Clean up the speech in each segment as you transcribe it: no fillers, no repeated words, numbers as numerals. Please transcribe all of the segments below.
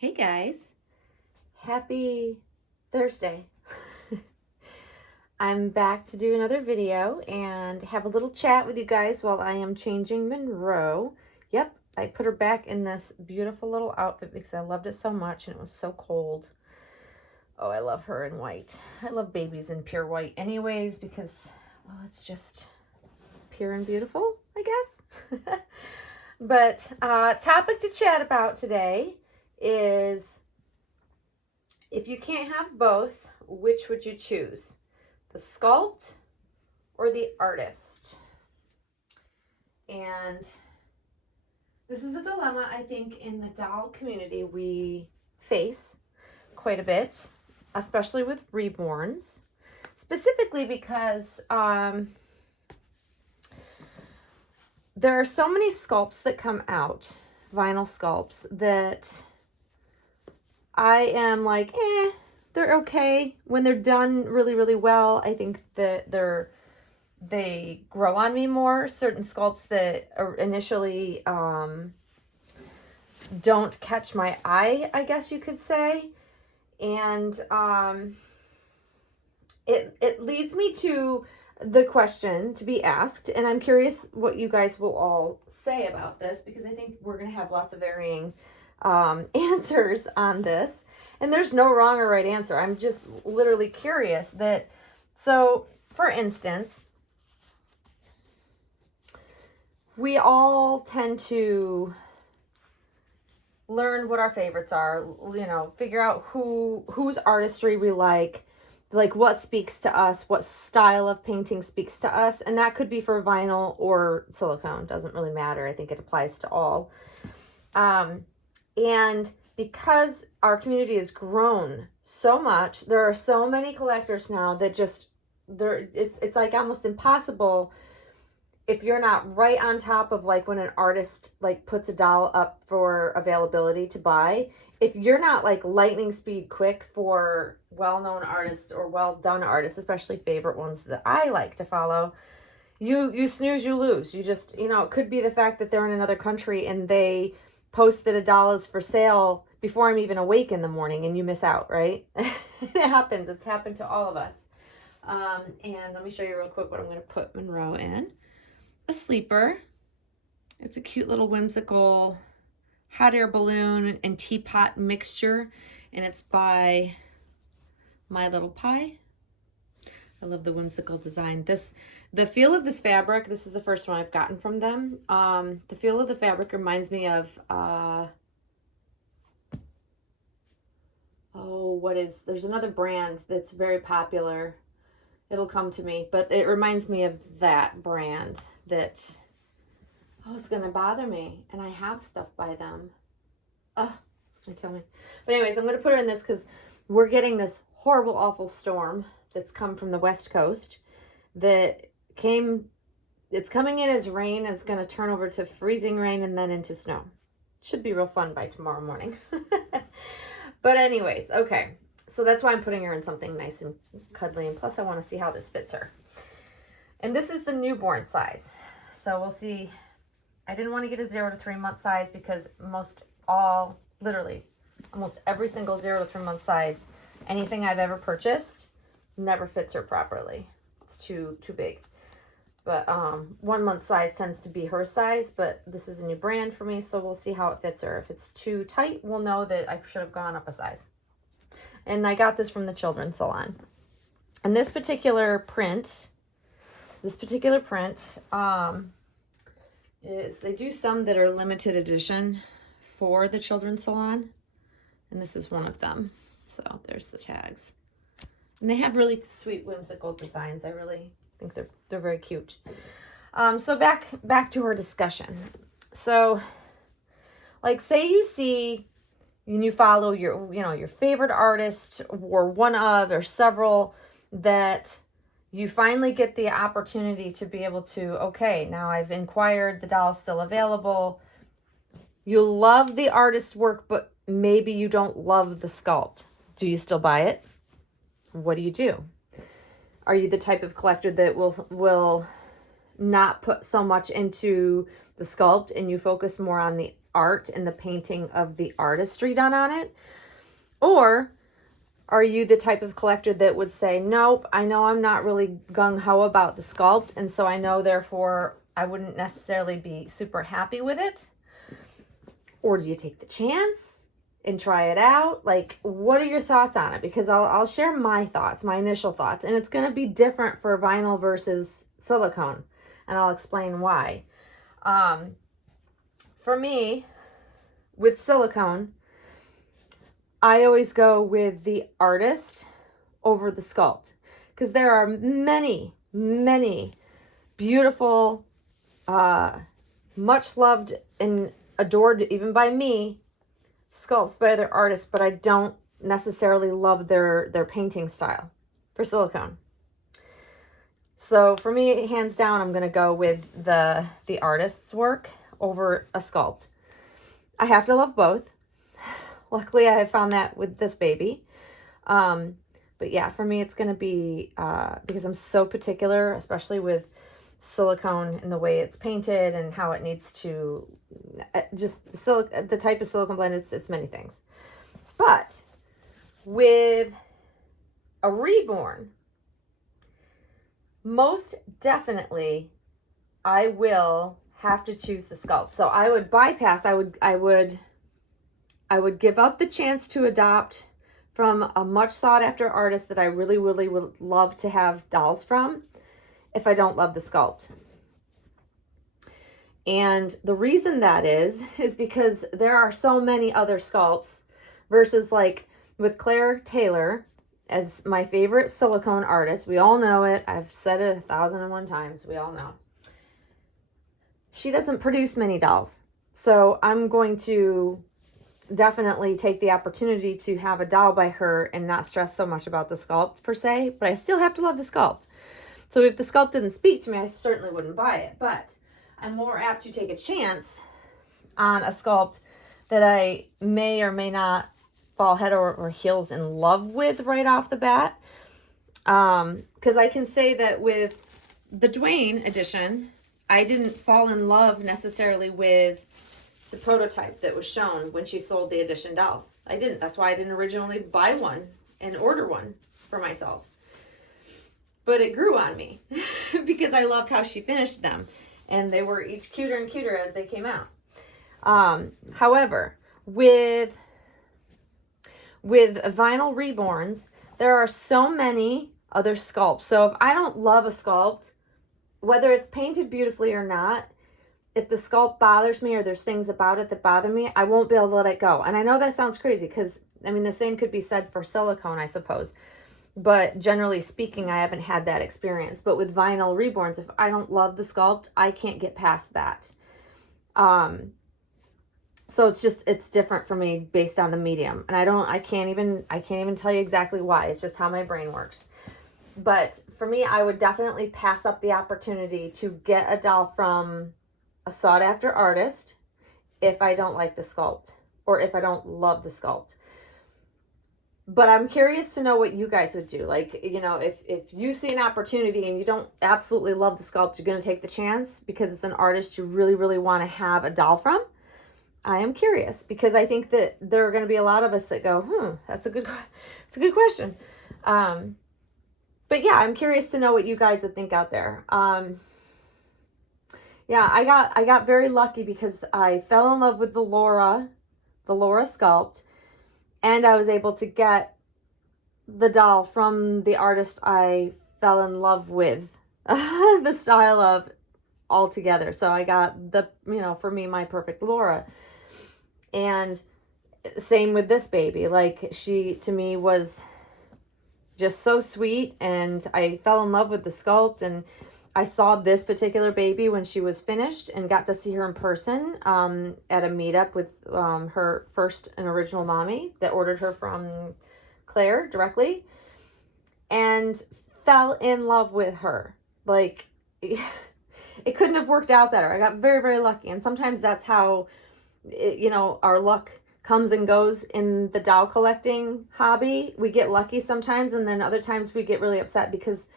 Hey guys, happy Thursday. I'm back to do another video and have a little chat with you guys while I am changing Monroe. Yep, I put her back in this beautiful little outfit because I loved it so much and it was so cold. Oh, I love her in white. I love babies in pure white anyways because, well, it's just pure and beautiful, I guess. But topic to chat about today is, if you can't have both, which would you choose? The sculpt or the artist? And this is a dilemma I think in the doll community we face quite a bit, especially with reborns. Specifically because there are so many sculpts that come out, vinyl sculpts, that I am like, they're okay. When they're done really, really well, I think that they grow on me more. Certain sculpts that are initially don't catch my eye, I guess you could say. And it leads me to the question to be asked, and I'm curious what you guys will all say about this, because I think we're going to have lots of varying answers on this. And there's no wrong or right answer. I'm just literally curious that, so for instance, we all tend to learn what our favorites are, you know, figure out whose artistry we like what speaks to us, what style of painting speaks to us. And that could be for vinyl or silicone, doesn't really matter. I think it applies to all. And because our community has grown so much, there are so many collectors now that just, it's like almost impossible if you're not right on top of like when an artist like puts a doll up for availability to buy. If you're not like lightning speed quick for well-known artists or well-done artists, especially favorite ones that I like to follow, you snooze, you lose. You just, you know, it could be the fact that they're in another country and they post that a doll is for sale before I'm even awake in the morning, and you miss out, right? It happens. It's happened to all of us. And let me show you real quick what I'm going to put Monroe in. A sleeper. It's a cute little whimsical hot air balloon and teapot mixture, and it's by My Little Pie. I love the whimsical design. The feel of this fabric, this is the first one I've gotten from them. The feel of the fabric reminds me of there's another brand that's very popular. It'll come to me, but it reminds me of that brand that, it's gonna bother me, and I have stuff by them. It's gonna kill me. But anyways, I'm gonna put her in this because we're getting this horrible, awful storm that's come from the West Coast it's coming in as rain. It's gonna turn over to freezing rain and then into snow. Should be real fun by tomorrow morning. But anyways, okay. So that's why I'm putting her in something nice and cuddly, and plus I want to see how this fits her. And this is the newborn size. So we'll see. I didn't want to get a 0 to 3 month size because literally almost every single 0 to 3 month size, anything I've ever purchased, never fits her properly. It's too big. But 1 month size tends to be her size, but this is a new brand for me, so we'll see how it fits her. If it's too tight, we'll know that I should have gone up a size. And I got this from the children's salon. And this particular print is, they do some that are limited edition for the children's salon. And this is one of them. So there's the tags. And they have really sweet, whimsical designs. I really think they're very cute. So back to our discussion. So, like, say you see and you follow your favorite artist or one of or several that you finally get the opportunity to be able to, okay, now I've inquired, the doll's still available. You love the artist's work, but maybe you don't love the sculpt. Do you still buy it? What do you do? Are you the type of collector that will not put so much into the sculpt and you focus more on the art and the painting of the artistry done on it? Or are you the type of collector that would say, nope, I know I'm not really gung-ho about the sculpt, and so I know therefore I wouldn't necessarily be super happy with it? Or do you take the chance and try it out? Like, what are your thoughts on it? Because I'll share my thoughts, my initial thoughts, and it's going to be different for vinyl versus silicone, and I'll explain why. For me, with silicone, I always go with the artist over the sculpt, because there are many, many beautiful, much loved and adored even by me sculpts by other artists, but I don't necessarily love their painting style for silicone. So for me, hands down, I'm going to go with the artist's work over a sculpt. I have to love both. Luckily, I have found that with this baby. But yeah, for me, it's going to be, because I'm so particular, especially with silicone and the way it's painted and how it needs to, just the type of silicone blend, it's many things. But with a reborn, most definitely I will have to choose the sculpt. So I would bypass, I would give up the chance to adopt from a much sought after artist that I really, really would love to have dolls from if I don't love the sculpt. And the reason that is because there are so many other sculpts versus, like, with Claire Taylor as my favorite silicone artist. We all know it. I've said it 1,001 times. We all know. She doesn't produce many dolls. So I'm going to definitely take the opportunity to have a doll by her and not stress so much about the sculpt per se, but I still have to love the sculpt. So if the sculpt didn't speak to me, I certainly wouldn't buy it, but I'm more apt to take a chance on a sculpt that I may or may not fall head or heels in love with right off the bat. Because I can say that with the Dwayne edition, I didn't fall in love necessarily with the prototype that was shown when she sold the edition dolls. I didn't. That's why I didn't originally buy one and order one for myself. But it grew on me because I loved how she finished them. And they were each cuter and cuter as they came out. However, with vinyl reborns, there are so many other sculpts. So if I don't love a sculpt, whether it's painted beautifully or not, if the sculpt bothers me or there's things about it that bother me, I won't be able to let it go. And I know that sounds crazy because, I mean, the same could be said for silicone, I suppose. But generally speaking, I haven't had that experience. But with vinyl reborns, if I don't love the sculpt, I can't get past that. So it's different for me based on the medium. And I can't even tell you exactly why. It's just how my brain works. But for me, I would definitely pass up the opportunity to get a doll from a sought after artist if I don't like the sculpt or if I don't love the sculpt. But I'm curious to know what you guys would do. Like, you know, if you see an opportunity and you don't absolutely love the sculpt, you're going to take the chance because it's an artist you really, really want to have a doll from. I am curious because I think that there are going to be a lot of us that go, that's a good question. But yeah, I'm curious to know what you guys would think out there. Yeah, I got very lucky because I fell in love with the Laura sculpt, and I was able to get the doll from the artist I fell in love with the style of altogether. So I got for me, my perfect Laura. And same with this baby. Like, she to me was just so sweet, and I fell in love with the sculpt. And I saw this particular baby when she was finished and got to see her in person at a meetup with her first and original mommy that ordered her from Claire directly, and fell in love with her. Like, it couldn't have worked out better. I got very, very lucky. And sometimes that's how, our luck comes and goes in the doll collecting hobby. We get lucky sometimes, and then other times we get really upset because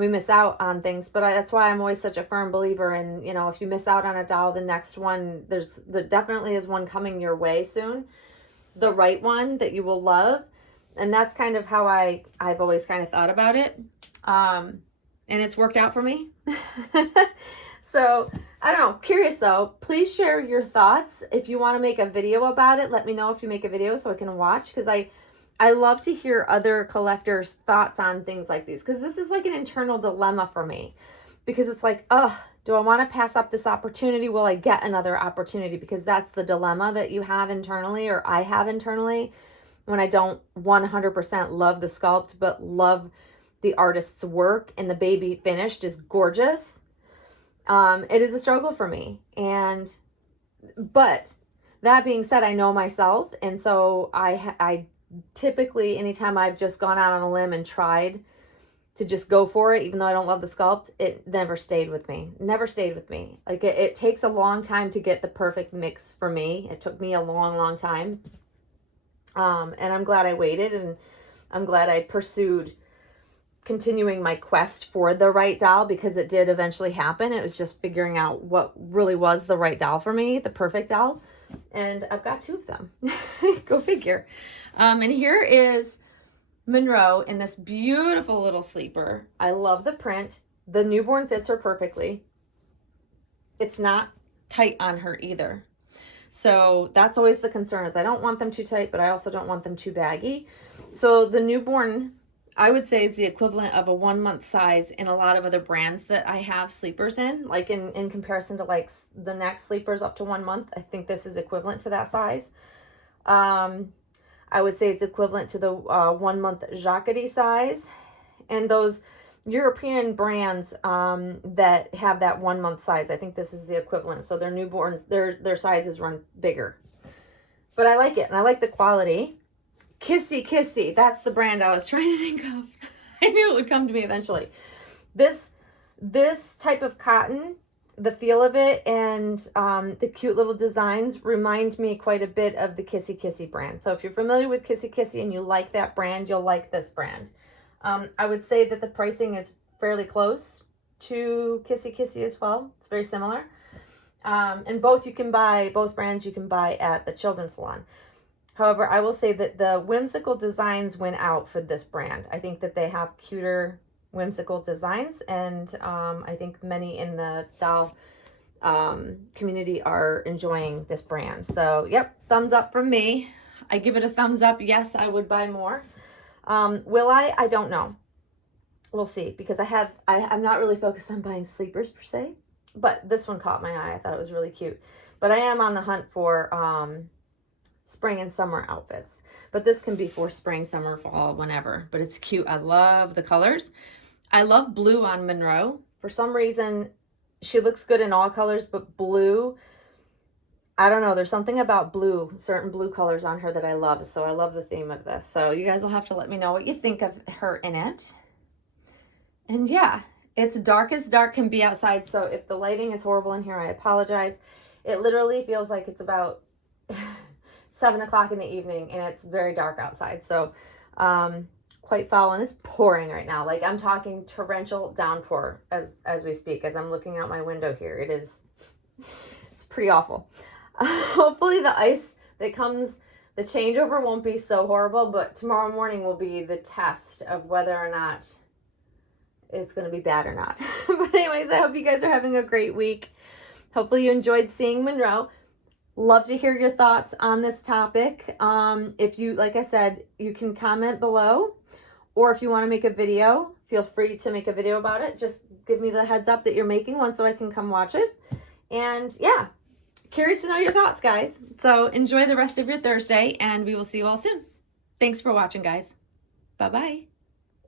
we miss out on things. But that's why I'm always such a firm believer in, you know, if you miss out on a doll, the next one, there definitely is one coming your way soon, the right one that you will love. And that's kind of how I've always kind of thought about it. And it's worked out for me. So I don't know, curious though, please share your thoughts. If you want to make a video about it, let me know if you make a video so I can watch, because I love to hear other collectors' thoughts on things like these, because this is like an internal dilemma for me, because it's like, do I want to pass up this opportunity? Will I get another opportunity? Because that's the dilemma that you have internally, or I have internally, when I don't 100% love the sculpt, but love the artist's work, and the baby finished is gorgeous. It is a struggle for me. But that being said, I know myself. And so I typically, anytime I've just gone out on a limb and tried to just go for it, even though I don't love the sculpt, it never stayed with me. Never stayed with me. Like it takes a long time to get the perfect mix for me. It took me a long, long time. And I'm glad I waited, and I'm glad I pursued continuing my quest for the right doll, because it did eventually happen. It was just figuring out what really was the right doll for me, the perfect doll. And I've got 2 of them. Go figure. And here is Monroe in this beautiful little sleeper. I love the print. The newborn fits her perfectly. It's not tight on her either. So that's always the concern, is I don't want them too tight, but I also don't want them too baggy. So the newborn, I would say, is the equivalent of a 1-month size in a lot of other brands that I have sleepers in. Like in comparison to like the next sleepers up to 1 month, I think this is equivalent to that size. I would say it's equivalent to the 1-month Jacquardie size. And those European brands that have that 1-month size, I think this is the equivalent. So their newborn, their sizes run bigger. But I like it, and I like the quality. Kissy Kissy, that's the brand I was trying to think of. I knew it would come to me eventually. This type of cotton, the feel of it, and the cute little designs remind me quite a bit of the Kissy Kissy brand. So if you're familiar with Kissy Kissy and you like that brand, you'll like this brand. I would say that the pricing is fairly close to Kissy Kissy as well. It's very similar. And both brands you can buy at the children's salon. However, I will say that the whimsical designs win out for this brand. I think that they have cuter, whimsical designs, and I think many in the doll community are enjoying this brand. So, yep, thumbs up from me. I give it a thumbs up. Yes, I would buy more. Will I? I don't know. We'll see, because I'm not really focused on buying sleepers per se, but this one caught my eye. I thought it was really cute. But I am on the hunt for spring and summer outfits. But this can be for spring, summer, fall, whenever. But it's cute. I love the colors. I love blue on Monroe. For some reason, she looks good in all colors, but blue, I don't know. There's something about blue, certain blue colors on her that I love. So I love the theme of this. So you guys will have to let me know what you think of her in it. And yeah, it's dark as dark can be outside. So if the lighting is horrible in here, I apologize. It literally feels like it's about 7 o'clock in the evening, and it's very dark outside. So quite foul, and it's pouring right now. Like, I'm talking torrential downpour as we speak, as I'm looking out my window here. It's pretty awful. Hopefully the ice that comes, the changeover won't be so horrible, but tomorrow morning will be the test of whether or not it's going to be bad or not. But anyways, I hope you guys are having a great week. Hopefully you enjoyed seeing Monroe. Love to hear your thoughts on this topic. If you, like I said, you can comment below, or if you want to make a video, feel free to make a video about it. Just give me the heads up that you're making one so I can come watch it. And yeah, curious to know your thoughts, guys. So enjoy the rest of your Thursday, and we will see you all soon. Thanks for watching, guys. Bye-bye.